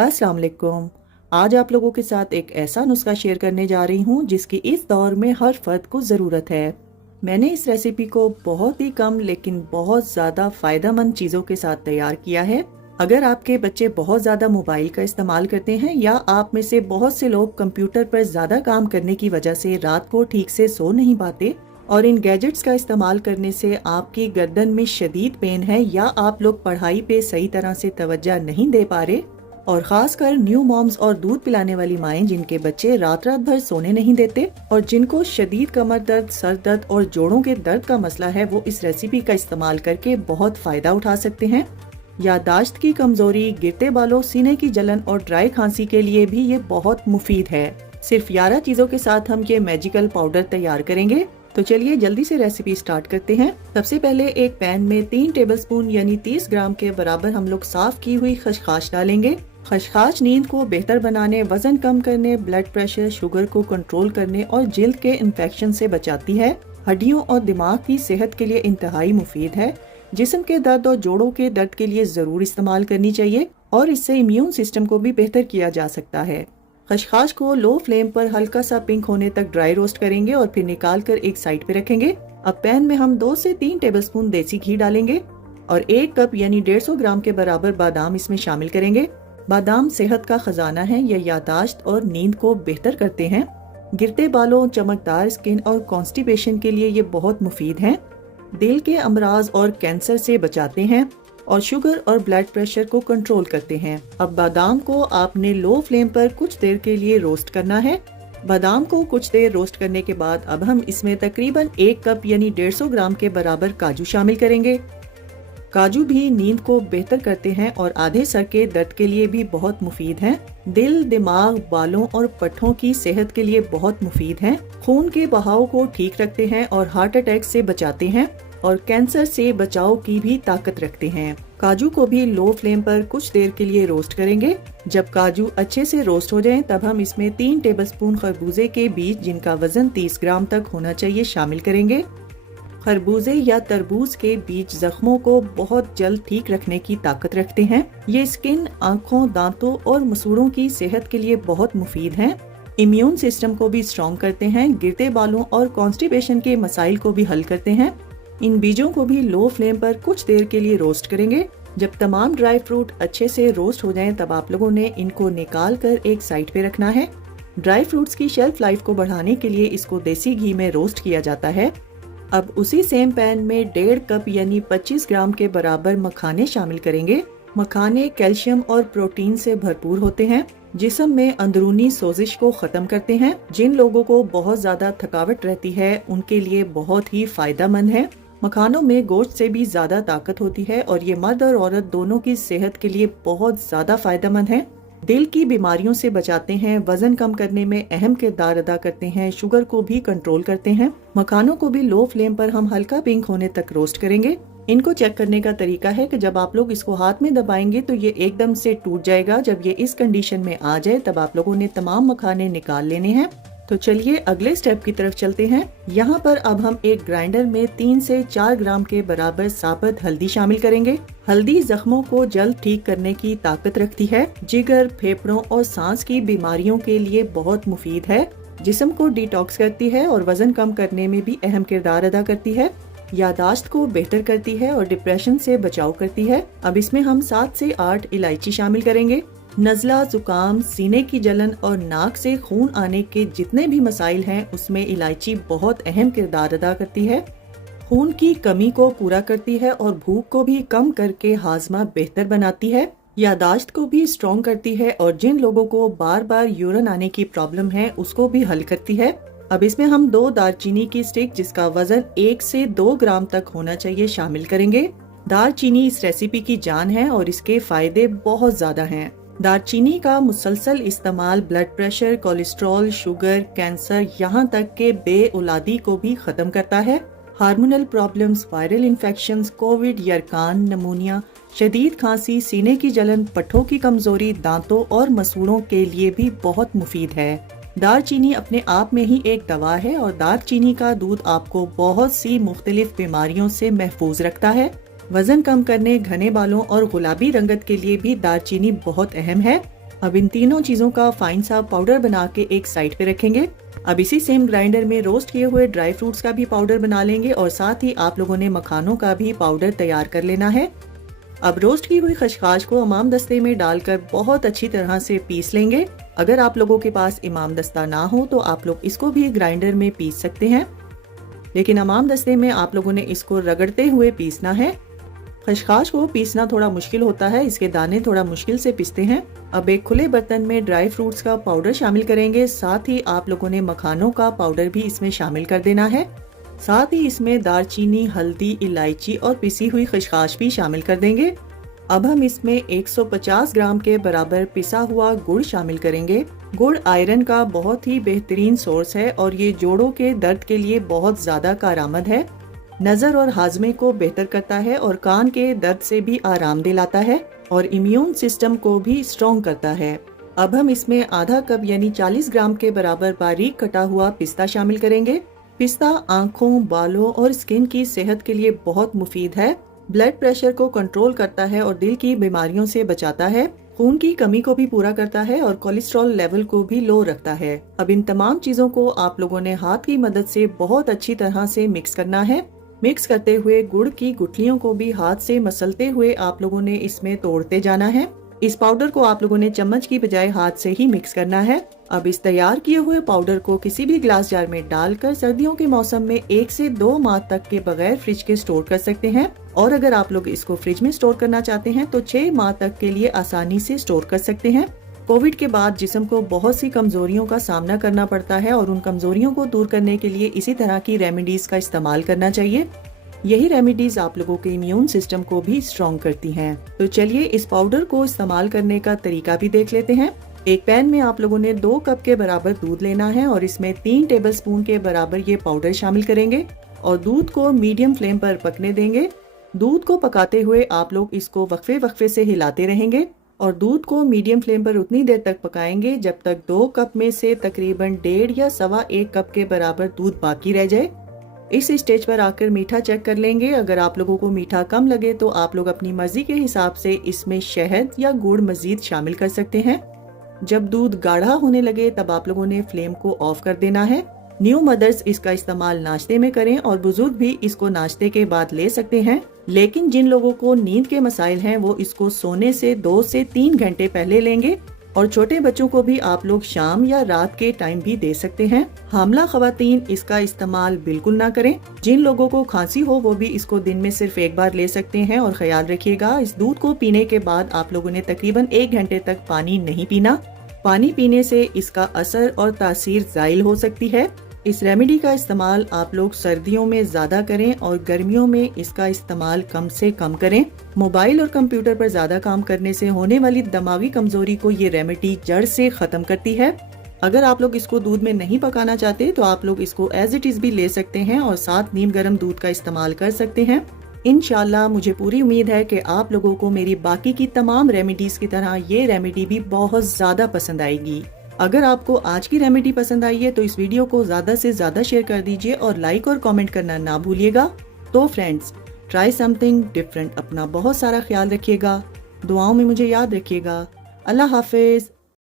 अस्सलाम वालेकुम। आज आप लोगों के साथ एक ऐसा नुस्खा शेयर करने जा रही हूँ जिसकी इस दौर में हर फर्द को ज़रूरत है। मैंने इस रेसिपी को बहुत ही कम लेकिन बहुत ज़्यादा फ़ायदेमंद चीज़ों के साथ तैयार किया है। अगर आपके बच्चे बहुत ज़्यादा मोबाइल का इस्तेमाल करते हैं या आप में से बहुत से लोग कंप्यूटर पर ज़्यादा काम करने की वजह से रात को ठीक से सो नहीं पाते और इन गैजेट्स का इस्तेमाल करने से आपकी गर्दन में शदीद पेन है या आप लोग पढ़ाई पे सही तरह से तवज्जो नहीं दे पा रहे और खासकर न्यू मॉम्स और दूध पिलाने वाली माएं जिनके बच्चे रात रात भर सोने नहीं देते और जिनको शदीद कमर दर्द, सर दर्द और जोड़ों के दर्द का मसला है, वो इस रेसिपी का इस्तेमाल करके बहुत फायदा उठा सकते हैं। यादाश्त की कमजोरी, गिरते बालों, सीने की जलन और ड्राई खांसी के लिए भी ये बहुत मुफीद है। सिर्फ 11 चीजों के साथ हम ये मैजिकल पाउडर तैयार करेंगे। तो चलिए जल्दी से रेसिपी स्टार्ट करते हैं। सबसे पहले एक पैन में 3 टेबलस्पून यानी 30 ग्राम के बराबर हम लोग साफ की हुई खसखस डालेंगे। खसखस नींद को बेहतर बनाने, वजन कम करने, ब्लड प्रेशर, शुगर को कंट्रोल करने और जिल्द के इन्फेक्शन से बचाती है। हड्डियों और दिमाग की सेहत के लिए इंतहाई मुफीद है। जिस्म के दर्द और जोड़ों के दर्द के लिए जरूर इस्तेमाल करनी चाहिए और इससे इम्यून सिस्टम को भी बेहतर किया जा सकता है। खसखस को लो फ्लेम पर हल्का सा पिंक होने तक ड्राई रोस्ट करेंगे और फिर निकाल कर एक साइड पे रखेंगे। अब पैन में हम 2 से 3 टेबलस्पून देसी घी डालेंगे और 1 कप यानी 150 ग्राम के बराबर बादाम इसमें शामिल करेंगे। बादाम सेहत का खजाना है, ये यादाश्त और नींद को बेहतर करते हैं। गिरते बालों, चमकदार स्किन और कॉन्स्टिपेशन के लिए ये बहुत मुफीद हैं। दिल के अमराज और कैंसर से बचाते हैं और शुगर और ब्लड प्रेशर को कंट्रोल करते हैं। अब बादाम को आपने लो फ्लेम पर कुछ देर के लिए रोस्ट करना है। बादाम को कुछ देर रोस्ट करने के बाद अब हम इसमें तकरीबन 1 कप यानी 150 ग्राम के बराबर काजू शामिल करेंगे। काजू भी नींद को बेहतर करते हैं और आधे सर के दर्द के लिए भी बहुत मुफीद हैं। दिल, दिमाग, बालों और पट्ठों की सेहत के लिए बहुत मुफीद हैं। खून के बहाव को ठीक रखते हैं और हार्ट अटैक से बचाते हैं और कैंसर से बचाव की भी ताकत रखते हैं। काजू को भी लो फ्लेम पर कुछ देर के लिए रोस्ट करेंगे। जब काजू अच्छे से रोस्ट हो जाएं, तब हम इसमें 3 टेबलस्पून खरबूजे के बीज जिनका वजन 30 ग्राम तक होना चाहिए शामिल करेंगे। खरबूजे या तरबूज के बीज जख्मों को बहुत जल्द ठीक रखने की ताकत रखते हैं। ये स्किन, आँखों, दांतों और मसूड़ों की सेहत के लिए बहुत मुफीद हैं। इम्यून सिस्टम को भी स्ट्रॉन्ग करते हैं। गिरते बालों और कॉन्स्टिपेशन के मसाइल को भी हल करते हैं। इन बीजों को भी लो फ्लेम पर कुछ देर के लिए रोस्ट करेंगे। जब तमाम ड्राई फ्रूट अच्छे से रोस्ट हो जाएं, तब आप लोगों ने इनको निकाल कर एक साइड पे रखना है। ड्राई फ्रूट्स की शेल्फ लाइफ को बढ़ाने के लिए इसको देसी घी में रोस्ट किया जाता है। अब उसी सेम पैन में 1.5 कप यानी 25 ग्राम के बराबर मखाने शामिल करेंगे। मखाने कैल्शियम और प्रोटीन से भरपूर होते हैं, जिस्म में अंदरूनी सोजिश को खत्म करते हैं। जिन लोगों को बहुत ज्यादा थकावट रहती है उनके लिए बहुत ही फायदेमंद है। मखानों में गोश्त से भी ज्यादा ताकत होती है और ये मर्द और औरत दोनों की सेहत के लिए बहुत ज्यादा फायदेमंद है। दिल की बीमारियों से बचाते हैं, वजन कम करने में अहम किरदार अदा करते हैं, शुगर को भी कंट्रोल करते हैं। मखानों को भी लो फ्लेम पर हम हल्का पिंक होने तक रोस्ट करेंगे। इनको चेक करने का तरीका है कि जब आप लोग इसको हाथ में दबाएंगे तो ये एकदम से टूट जाएगा। जब ये इस कंडीशन में आ जाए तब आप लोगों ने तमाम मखाने निकाल लेने हैं। तो चलिए अगले स्टेप की तरफ चलते हैं। यहाँ पर अब हम एक ग्राइंडर में 3 से 4 ग्राम के बराबर साबुत हल्दी शामिल करेंगे। हल्दी जख्मों को जल्द ठीक करने की ताकत रखती है। जिगर, फेफड़ों और सांस की बीमारियों के लिए बहुत मुफीद है। जिस्म को डिटॉक्स करती है और वजन कम करने में भी अहम किरदार अदा करती है। यादाश्त को बेहतर करती है और डिप्रेशन से बचाव करती है। अब इसमें हम 7 से 8 इलायची शामिल करेंगे। नज़ला, जुकाम, सीने की जलन और नाक से खून आने के जितने भी मसाइल हैं उसमें इलायची बहुत अहम किरदार अदा करती है। खून की कमी को पूरा करती है और भूख को भी कम करके हाजमा बेहतर बनाती है। यादाश्त को भी स्ट्रॉन्ग करती है और जिन लोगों को बार बार यूरिन आने की प्रॉब्लम है उसको भी हल करती है। अब इसमें हम 2 दालचीनी की स्टिक जिसका वजन 1 से 2 ग्राम तक होना चाहिए शामिल करेंगे। दालचीनी इस रेसिपी की जान है और इसके फायदे बहुत ज्यादा हैं। दालचीनी का मुसलसल इस्तेमाल blood pressure, cholesterol, sugar, cancer यहाँ तक के बेऔलादी को भी खत्म करता है। Hormonal problems, viral infections, COVID, यरकान, नमूनिया, शदीद खांसी, सीने की जलन, पट्ठों की कमजोरी, दांतों और मसूड़ों के लिए भी बहुत मुफीद है। दालचीनी अपने आप में ही एक दवा है और दालचीनी का दूध आपको बहुत सी मुख्तलिफ बीमारियों से महफूज रखता है। वजन कम करने, घने बालों और गुलाबी रंगत के लिए भी दालचीनी बहुत अहम है। अब इन तीनों चीज़ों का फाइन सा पाउडर बना के एक साइड पे रखेंगे। अब इसी सेम ग्राइंडर में रोस्ट किए हुए ड्राई फ्रूट्स का भी पाउडर बना लेंगे और साथ ही आप लोगों ने मखानों का भी पाउडर तैयार कर लेना है। अब रोस्ट की हुई खशखाश को इमाम दस्ते में डालकर बहुत अच्छी तरह से पीस लेंगे। अगर आप लोगों के पास इमाम दस्ता ना हो तो आप लोग इसको भी ग्राइंडर में पीस सकते हैं, लेकिन इमाम दस्ते में आप लोगों ने इसको रगड़ते हुए पीसना है। खशखाश को पीसना थोड़ा मुश्किल होता है, इसके दाने थोड़ा मुश्किल से पिसते हैं। अब एक खुले बर्तन में ड्राई फ्रूट्स का पाउडर शामिल करेंगे, साथ ही आप लोगों ने मखानों का पाउडर भी इसमें शामिल कर देना है। साथ ही इसमें दालचीनी, हल्दी, इलायची और पिसी हुई खशखाश भी शामिल कर देंगे। अब हम इसमें 150 ग्राम के बराबर पिसा हुआ गुड़ शामिल करेंगे। गुड़ आयरन का बहुत ही बेहतरीन सोर्स है और ये जोड़ों के दर्द के लिए बहुत ज्यादा कारआमद है। नजर और हाजमे को बेहतर करता है और कान के दर्द से भी आराम दिलाता है और इम्यून सिस्टम को भी स्ट्रॉन्ग करता है। अब हम इसमें आधा कप यानी 40 ग्राम के बराबर बारीक कटा हुआ पिस्ता शामिल करेंगे। पिस्ता आंखों, बालों और स्किन की सेहत के लिए बहुत मुफीद है। ब्लड प्रेशर को कंट्रोल करता है और दिल की बीमारियों से बचाता है। खून की कमी को भी पूरा करता है और कोलेस्ट्रॉल लेवल को भी लो रखता है। अब इन तमाम चीजों को आप लोगों ने हाथ की मदद से बहुत अच्छी तरह से मिक्स करना है। मिक्स करते हुए गुड़ की गुठलियों को भी हाथ से मसलते हुए आप लोगों ने इसमें तोड़ते जाना है। इस पाउडर को आप लोगों ने चम्मच की बजाय हाथ से ही मिक्स करना है। अब इस तैयार किए हुए पाउडर को किसी भी ग्लास जार में डालकर सर्दियों के मौसम में 1 से 2 माह तक के बगैर फ्रिज के स्टोर कर सकते हैं और अगर आप लोग इसको फ्रिज में स्टोर करना चाहते हैं तो 6 माह तक के लिए आसानी से स्टोर कर सकते हैं। कोविड के बाद जिस्म को बहुत सी कमजोरियों का सामना करना पड़ता है और उन कमजोरियों को दूर करने के लिए इसी तरह की रेमेडीज का इस्तेमाल करना चाहिए। यही रेमेडीज आप लोगों के इम्यून सिस्टम को भी स्ट्रॉन्ग करती हैं। तो चलिए इस पाउडर को इस्तेमाल करने का तरीका भी देख लेते हैं। एक पैन में आप लोगों ने 2 कप के बराबर दूध लेना है और इसमें 3 टेबलस्पून के बराबर ये पाउडर शामिल करेंगे और दूध को मीडियम फ्लेम पर पकने देंगे। दूध को पकाते हुए आप लोग इसको वक्फे वक्फे से हिलाते रहेंगे और दूध को मीडियम फ्लेम पर उतनी देर तक पकाएंगे जब तक 2 कप में से तकरीबन 1.5 या 1.25 कप के बराबर दूध बाकी रह जाए। इस स्टेज पर आकर मीठा चेक कर लेंगे। अगर आप लोगों को मीठा कम लगे तो आप लोग अपनी मर्जी के हिसाब से इसमें शहद या गुड़ मजीद शामिल कर सकते हैं। जब दूध गाढ़ा होने लगे तब आप लोगों ने फ्लेम को ऑफ कर देना है। न्यू मदर्स इसका इस्तेमाल नाश्ते में करें और बुजुर्ग भी इसको नाश्ते के बाद ले सकते हैं, लेकिन जिन लोगों को नींद के मसाइल हैं वो इसको सोने से 2 से 3 घंटे पहले लेंगे और छोटे बच्चों को भी आप लोग शाम या रात के टाइम भी दे सकते हैं। हामला खवातीन इसका इस्तेमाल बिल्कुल ना करें। जिन लोगों को खांसी हो वो भी इसको दिन में सिर्फ एक बार ले सकते हैं और ख्याल रखिएगा इस दूध को पीने के बाद आप लोगों ने तकरीबन 1 घंटे तक पानी नहीं पीना। पानी पीने से इसका असर और तासीर ज़ाइल हो सकती है। इस रेमेडी का इस्तेमाल आप लोग सर्दियों में ज्यादा करें और गर्मियों में इसका इस्तेमाल कम से कम करें। मोबाइल और कंप्यूटर पर ज्यादा काम करने से होने वाली दिमागी कमजोरी को ये रेमेडी जड़ से खत्म करती है। अगर आप लोग इसको दूध में नहीं पकाना चाहते तो आप लोग इसको एज इट इज भी ले सकते हैं और साथ नीम गर्म दूध का इस्तेमाल कर सकते हैं। इंशाल्लाह मुझे पूरी उम्मीद है कि आप लोगों को मेरी बाकी की तमाम रेमेडीज की तरह ये रेमेडी भी बहुत ज्यादा पसंद आएगी। अगर आपको आज की रेमेडी पसंद आई है तो इस वीडियो को ज्यादा से ज्यादा शेयर कर दीजिए और लाइक और कमेंट करना ना भूलिएगा। तो फ्रेंड्स, ट्राई समथिंग डिफरेंट। अपना बहुत सारा ख्याल रखिएगा, दुआओं में मुझे याद रखिएगा। अल्लाह हाफिज।